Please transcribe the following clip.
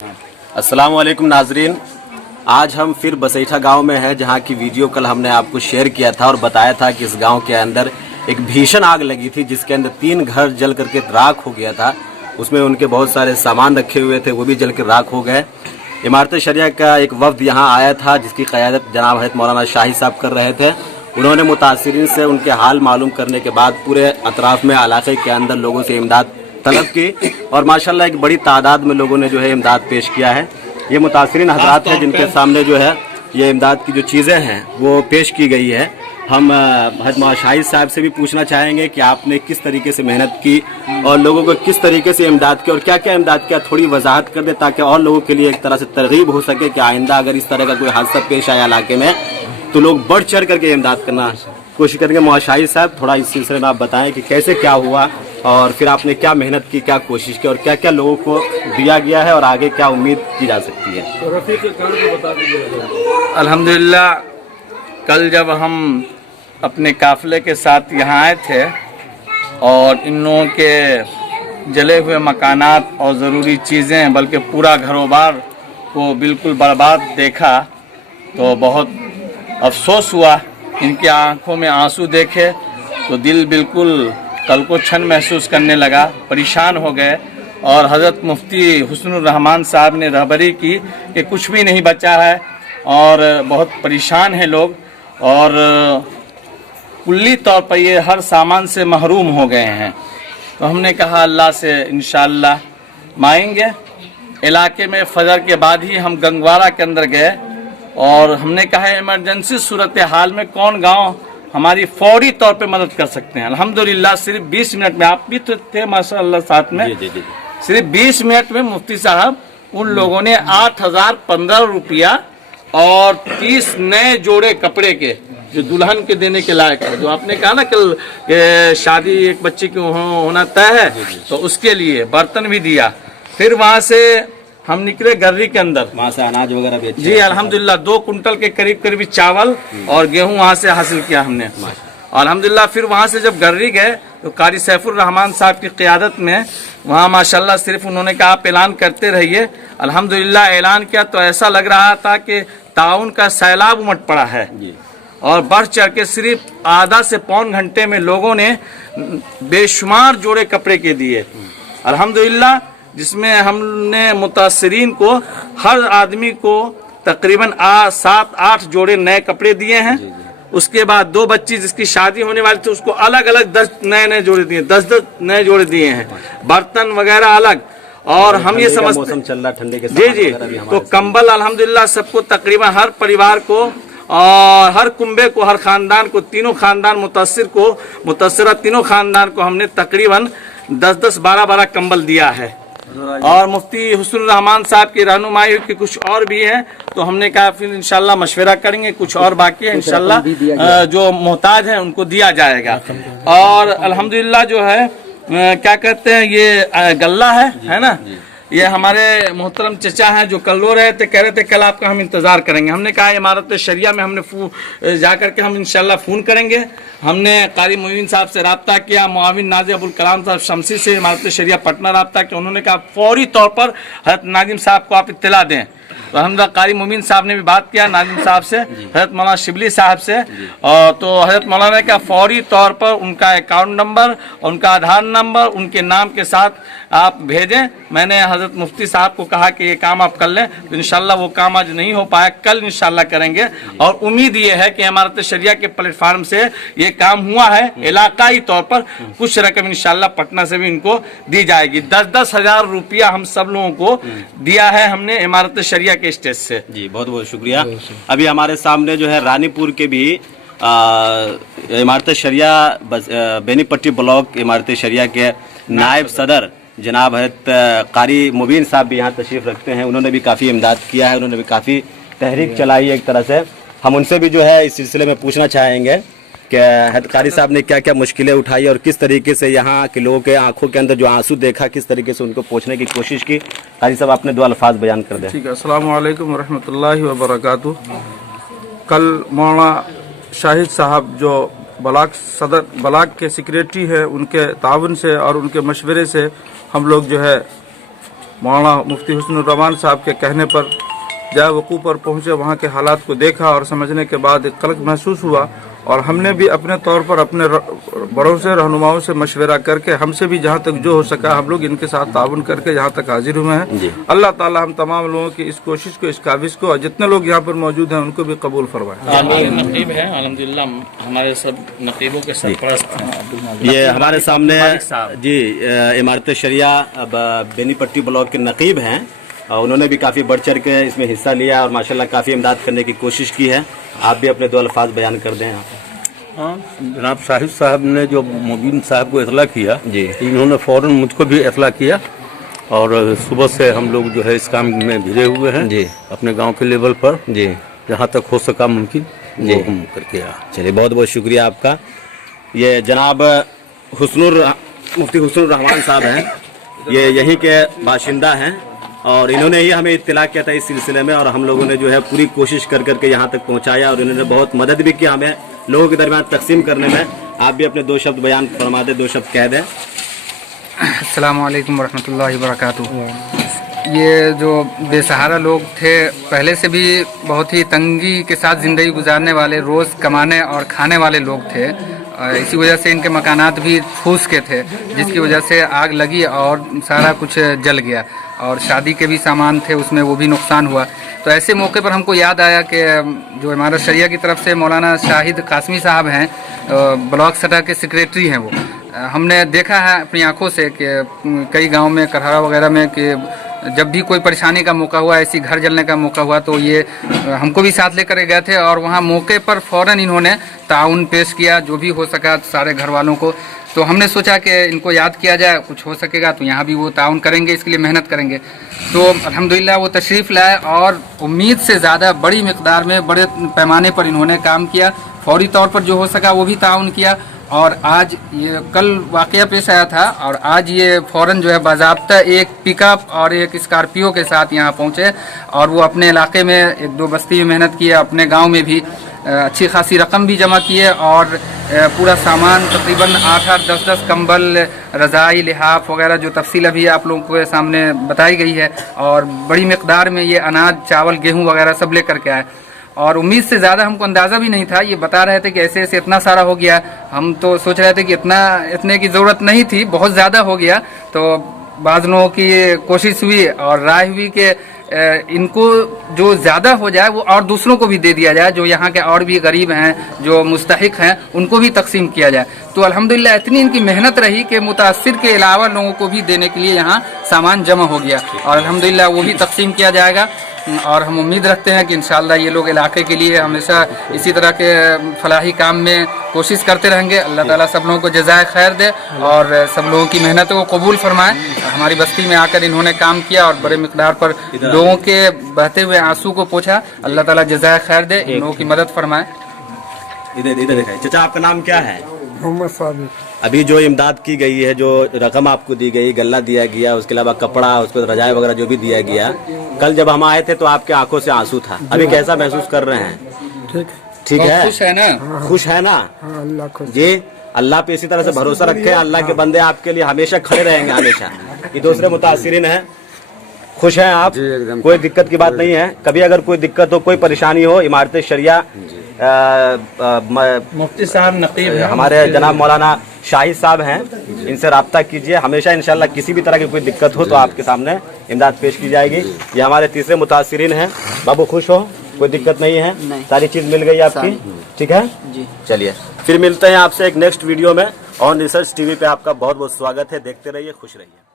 अस्सलाम वालेकुम नाजरीन, आज हम फिर बसैठा गांव में हैं जहां की वीडियो कल हमने आपको शेयर किया था और बताया था कि इस गांव के अंदर एक भीषण आग लगी थी जिसके अंदर 3 घर जल करके राख हो गया था। उसमें उनके बहुत सारे सामान रखे हुए थे, वो भी जल कर राख हो गए। इमारत शरिया का एक वफ्द यहाँ आया था जिसकी क़यादत जनाब हज़रत मौलाना शाही साहब कर रहे थे। उन्होंने मुतासिरीन से उनके हाल मालूम करने के बाद पूरे अतराफ में इलाके के अंदर लोगों से इमदाद तलब की और माशाल्लाह एक बड़ी तादाद में लोगों ने जो है इमदाद पेश किया है। ये मुतासिरीन हजरात हैं जिनके सामने जो है ये इमदाद की जो चीज़ें हैं वो पेश की गई है। हम हज़रत मौलाना शाहिद साहब से भी पूछना चाहेंगे कि आपने किस तरीके से मेहनत की और लोगों को किस तरीके से इमदाद की और क्या क्या इमदाद किया, थोड़ी वजाहत कर दे ताकि और लोगों के लिए एक तरह से तरगीब हो सके कि आइंदा अगर इस तरह का कोई हादसा पेश आया इलाके में तो लोग बढ़ चढ़ करके इमदाद करना कोशिश करेंगे। मौलाना शाहिद साहब थोड़ा इस सिलसिले में आप बताएं कि कैसे क्या हुआ और फिर आपने क्या मेहनत की, क्या कोशिश की और क्या क्या लोगों को दिया गया है और आगे क्या उम्मीद की जा सकती है। तो रफ़ीक को बता दीजिए। अल्हम्दुलिल्लाह कल जब हम अपने काफ़िले के साथ यहाँ आए थे और इन लोगों के जले हुए मकानात और ज़रूरी चीज़ें बल्कि पूरा घरोबार को बिल्कुल बर्बाद देखा तो बहुत अफसोस हुआ। इनकी आंखों में आंसू देखे तो दिल बिल्कुल कल को छन महसूस करने लगा, परेशान हो गए। और हज़रत मुफ्ती हुस्नुर रहमान साहब ने रहबरी की कि कुछ भी नहीं बचा है और बहुत परेशान हैं लोग और कुल्ली तौर पर ये हर सामान से महरूम हो गए हैं। तो हमने कहा अल्लाह से इंशाअल्लाह मांगेंगे। इलाके में फजर के बाद ही हम गंगवारा के अंदर गए और हमने कहा इमरजेंसी सूरत हाल में कौन गांव हमारी फौरी तौर पे मदद कर सकते हैं। अल्हम्दुलिल्लाह सिर्फ 20 मिनट में, आप भी तो थे माशाअल्लाह साथ में, जी। सिर्फ 20 मिनट में मुफ्ती साहब उन लोगों ने 8,015 रुपया और 30 नए जोड़े कपड़े के जो दुल्हन के देने के लायक है, जो आपने कहा ना कल शादी एक बच्चे की होना तय है तो उसके लिए बर्तन भी दिया। फिर वहाँ से हम निकले गर्री के अंदर, वहाँ से अनाज वगैरह बेच जी अल्हम्दुलिल्लाह 2 कुंटल के करीब चावल और गेहूं वहाँ से हासिल किया हमने अल्हम्दुलिल्लाह। फिर वहाँ से जब गर्री गए तो कारी सैफुर रहमान साहब की क़यादत में वहाँ माशाल्लाह सिर्फ उन्होंने कहा आप ऐलान करते रहिए। अल्हम्दुलिल्लाह ऐलान किया तो ऐसा लग रहा था कि ताउन का सैलाब उमड़ पड़ा है और बढ़ चढ़ के सिर्फ आधा से पौन घंटे में लोगों ने बेशुमार जोड़े कपड़े के दिए अल्हम्दुलिल्लाह, जिसमें हमने मुतासिरीन को हर आदमी को तकरीबन 7-8 जोड़े नए कपड़े दिए हैं। उसके बाद 2 बच्ची जिसकी शादी होने वाली थी उसको अलग अलग 10 नए जोड़े दिए, 10 नए जोड़े दिए हैं, बर्तन वगैरह अलग। और हम ये समझते मौसम चल रहा ठंडे के जी तो कंबल अल्हम्दुलिल्लाह सबको तकरीबन हर परिवार को और हर कुंबे को, हर खानदान को, तीनों खानदान मुतासिरा तीनों खानदान को हमने तकरीबन 10-10, 12-12 कंबल दिया है। और मुफ्ती हुस्नुर रहमान साहब की रहनुमाई की कुछ और भी है तो हमने कहा फिर इंशाल्लाह मशवरा करेंगे, कुछ और बाकी है इंशाल्लाह जो मोहताज है उनको दिया जाएगा। और अल्हम्दुलिल्लाह जो है क्या कहते हैं ये गल्ला है ना, ये हमारे मोहतरम चचा हैं जो कल रो रहे थे, कह रहे थे कल आपका हम इंतज़ार करेंगे। हमने कहा इमारत शरिया में हमने जा करके हम इंशाल्लाह फ़ोन करेंगे। हमने कारी मुईन साहब से रब्ता किया, मुआविन नाज़िर अबुल कलाम साहब शमसी से इमारत शरिया पटना रब्ता किया। उन्होंने कहा फौरी तौर पर हज़रत नाजिम साहब को आप इत्तला दें। तो अल्हम्दुलिल्लाह कारी मुमीन साहब ने भी बात किया नाजिम साहब से, हज़रत मौलाना शिबली साहब से, और तो हज़रत मौलाना का फौरी तौर पर उनका अकाउंट नंबर, उनका आधार नंबर, उनके नाम के साथ आप भेजें। मैंने हज़रत मुफ्ती साहब को कहा कि ये काम आप कर लें तो इंशाल्लाह वो काम आज नहीं हो पाया, कल इंशाल्लाह करेंगे। और उम्मीद ये है कि इमारत शरिया के प्लेटफार्म से ये काम हुआ है, इलाकाई तौर पर कुछ रकम इंशाल्लाह पटना से भी इनको दी जाएगी। 10-10 हज़ार रुपया हम सब लोगों को दिया है हमने इमारत शरिया के स्टेज से। जी बहुत बहुत शुक्रिया। अभी हमारे सामने जो है रानीपुर के भी इमारत शरिया बेनीपट्टी ब्लॉक इमारत शरिया के नायब सदर जनाब हज़रत कारी मुबीन साहब भी यहाँ तशरीफ़ रखते हैं। उन्होंने भी काफ़ी इमदाद किया है, उन्होंने भी काफ़ी तहरीक चलाई है एक तरह से। हम उनसे भी जो है इस सिलसिले में पूछना चाहेंगे कि हज़रत कारी साहब ने क्या क्या मुश्किलें उठाई और किस तरीके से यहाँ के लोगों के आंखों के अंदर जो आंसू देखा किस तरीके से उनको पहुँचने की कोशिश की। कारी साहब आपने 2 अल्फाज बयान कर दें। ठीक है। अस्सलाम वालेकुम वरहमतुल्लाहि वबरकातुहू। कल मौलाना शाहिद साहब जो ब्लाक के सेक्रेटरी है, उनके तावन से और उनके मशवरे से हम लोग जो है मौलाना मुफ्ती हुस्नुर्रहमान साहब के कहने पर जय वकूफ़ पर पहुँचे, वहाँ के हालात को देखा और समझने के बाद एक कलक महसूस हुआ और हमने भी अपने तौर पर अपने बड़ों से रहनुमाओं से मशवरा करके हमसे भी जहाँ तक जो हो सका हम लोग इनके साथ ताउन करके यहाँ तक हाजिर हुए हैं। अल्लाह ताला हम तमाम लोगों की इस कोशिश को, इस काविश को और जितने लोग यहाँ पर मौजूद हैं उनको भी कबूल फरमाए। नकीब है अल्हम्दुलिल्लाह, हमारे सब नकीबों के सरपरस्त हैं। ये हमारे सामने जी इमारत शरिया बेनीपट्टी ब्लॉक के नकीब हैं और उन्होंने भी काफ़ी बढ़ चढ़ के इसमें हिस्सा लिया और माशाल्लाह काफ़ी इमदाद करने की कोशिश की है। आप भी अपने दो अल्फाज बयान कर दें। हाँ, जनाब शाहिद साहब ने जो मुबीन साहब को इतला किया जी, इन्होंने फ़ौरन मुझको भी इतला किया और सुबह से हम लोग जो है इस काम में भिड़े हुए हैं जी, अपने गांव के लेवल पर जी, जहाँ तक हो सका मुमकिन वो हम करके आए। चलिए बहुत बहुत शुक्रिया आपका। ये जनाब मुफ्ती हुस्नुर्रहमान साहब हैं, ये यहीं के बाशिंदा हैं और इन्होंने ही हमें इत्तला किया था इस सिलसिले में और हम लोगों ने जो है पूरी कोशिश कर करके यहाँ तक पहुँचाया और इन्होंने बहुत मदद भी की हमें लोगों के दरमियान तकसीम करने में। आप भी अपने दो शब्द बयान फरमा दें, दो शब्द कह दें। अस्सलाम वालेकुम रहमतुल्लाहि व बरकातुहू। ये जो बेसहारा लोग थे, पहले से भी बहुत ही तंगी के साथ ज़िंदगी गुजारने वाले, रोज़ कमाने और खाने वाले लोग थे। इसी वजह से इनके मकानात भी फूस के थे, जिसकी वजह से आग लगी और सारा कुछ जल गया और शादी के भी सामान थे उसमें, वो भी नुकसान हुआ। तो ऐसे मौके पर हमको याद आया कि जो इमारत शरिया की तरफ से मौलाना शाहिद कासमी साहब हैं, ब्लॉक सतह के सेक्रेटरी हैं, वो हमने देखा है अपनी आंखों से कि कई गांव में करहरा वगैरह में कि जब भी कोई परेशानी का मौका हुआ, ऐसी घर जलने का मौका हुआ, तो ये हमको भी साथ लेकर गए थे और वहाँ मौके पर फ़ौरन इन्होंने ताउन पेश किया, जो भी हो सका सारे घर वालों को। तो हमने सोचा कि इनको याद किया जाए, कुछ हो सकेगा तो यहाँ भी वो ताउन करेंगे, इसके लिए मेहनत करेंगे। तो अल्हम्दुलिल्लाह वो तशरीफ़ लाए और उम्मीद से ज़्यादा बड़ी मिक़दार में, बड़े पैमाने पर इन्होंने काम किया। फौरी तौर पर जो हो सका वो भी ताउन किया और आज ये कल वाक़या पेश आया था और आज ये फ़ौरन जो है बाज़ाब्ता एक पिकअप और एक स्कॉर्पियो के साथ यहाँ पहुँचे और वो अपने इलाके में एक दो बस्ती में मेहनत की, अपने गांव में भी अच्छी खासी रकम भी जमा किए और पूरा सामान तकरीबन 8-8, 10-10 कंबल, रज़ाई, लिहाफ वगैरह जो तफसील अभी आप लोगों के सामने बताई गई है और बड़ी मिक़दार में ये अनाज, चावल, गेहूँ वगैरह सब ले करके आए। और उम्मीद से ज़्यादा हमको अंदाज़ा भी नहीं था। ये बता रहे थे कि ऐसे ऐसे इतना सारा हो गया, हम तो सोच रहे थे कि इतने की ज़रूरत नहीं थी, बहुत ज़्यादा हो गया। तो बाज़ लोगों की कोशिश हुई और राय हुई कि इनको जो ज़्यादा हो जाए वो और दूसरों को भी दे दिया जाए, जो यहाँ के और भी गरीब हैं, जो मुस्तहिक हैं, उनको भी तकसीम किया जाए। तो अल्हम्दुलिल्लाह इतनी इनकी मेहनत रही कि मुतासिर के अलावा लोगों को भी देने के लिए यहाँ सामान जमा हो गया और अल्हम्दुलिल्लाह वो भी तकसीम किया जाएगा। और हम उम्मीद रखते हैं कि इंशाअल्लाह ये लोग इलाके के लिए हमेशा इसी तरह के फलाही काम में कोशिश करते रहेंगे। अल्लाह ताला सब लोगों को जज़ाए खैर दे और सब लोगों की मेहनतों को कबूल फरमाए। हमारी बस्ती में आकर इन्होंने काम किया और बड़े मिक़दार पर लोगों के बहते हुए आंसू को पोंछा। अल्लाह ताला जज़ाए खैर दे, इन लोगों की मदद फरमाए। इधर दिखाइए। चाचा आपका नाम क्या है? मोहम्मद साबिर। अभी जो इमदाद की गई है, जो रकम आपको दी गई, गल्ला दिया गया, उसके अलावा कपड़ा, उसको रजाई वगैरह जो भी दिया गया, कल जब हम आए थे तो आपके आंखों से आंसू था, अभी कैसा महसूस कर रहे हैं? ठीक है, खुश है ना? खुश है ना? अल्लाह खुश। जी, अल्लाह पे इसी तरह से भरोसा रखे। अल्लाह के बंदे आपके लिए हमेशा खड़े रहेंगे, हमेशा। ये दूसरे मुतासिरीन हैं, खुश हैं आप? कोई दिक्कत की बात नहीं है। कभी अगर कोई दिक्कत हो, कोई परेशानी हो, इमारत शरिया मुफ्ती साहब नकीब है, हमारे जनाब मौलाना शाहिद साहब हैं, इनसे रब्ता कीजिए। हमेशा इंशाल्लाह किसी भी तरह की कोई दिक्कत हो तो आपके सामने इमदाद पेश की जाएगी। ये हमारे तीसरे मुतासिरीन हैं। बाबू खुश हो? कोई दिक्कत नहीं है? सारी चीज मिल गई आपकी? ठीक है जी। चलिए फिर मिलते हैं आपसे एक नेक्स्ट वीडियो में। ऑन रिसर्च टीवी पे आपका बहुत बहुत स्वागत है। देखते रहिए, खुश रहिए।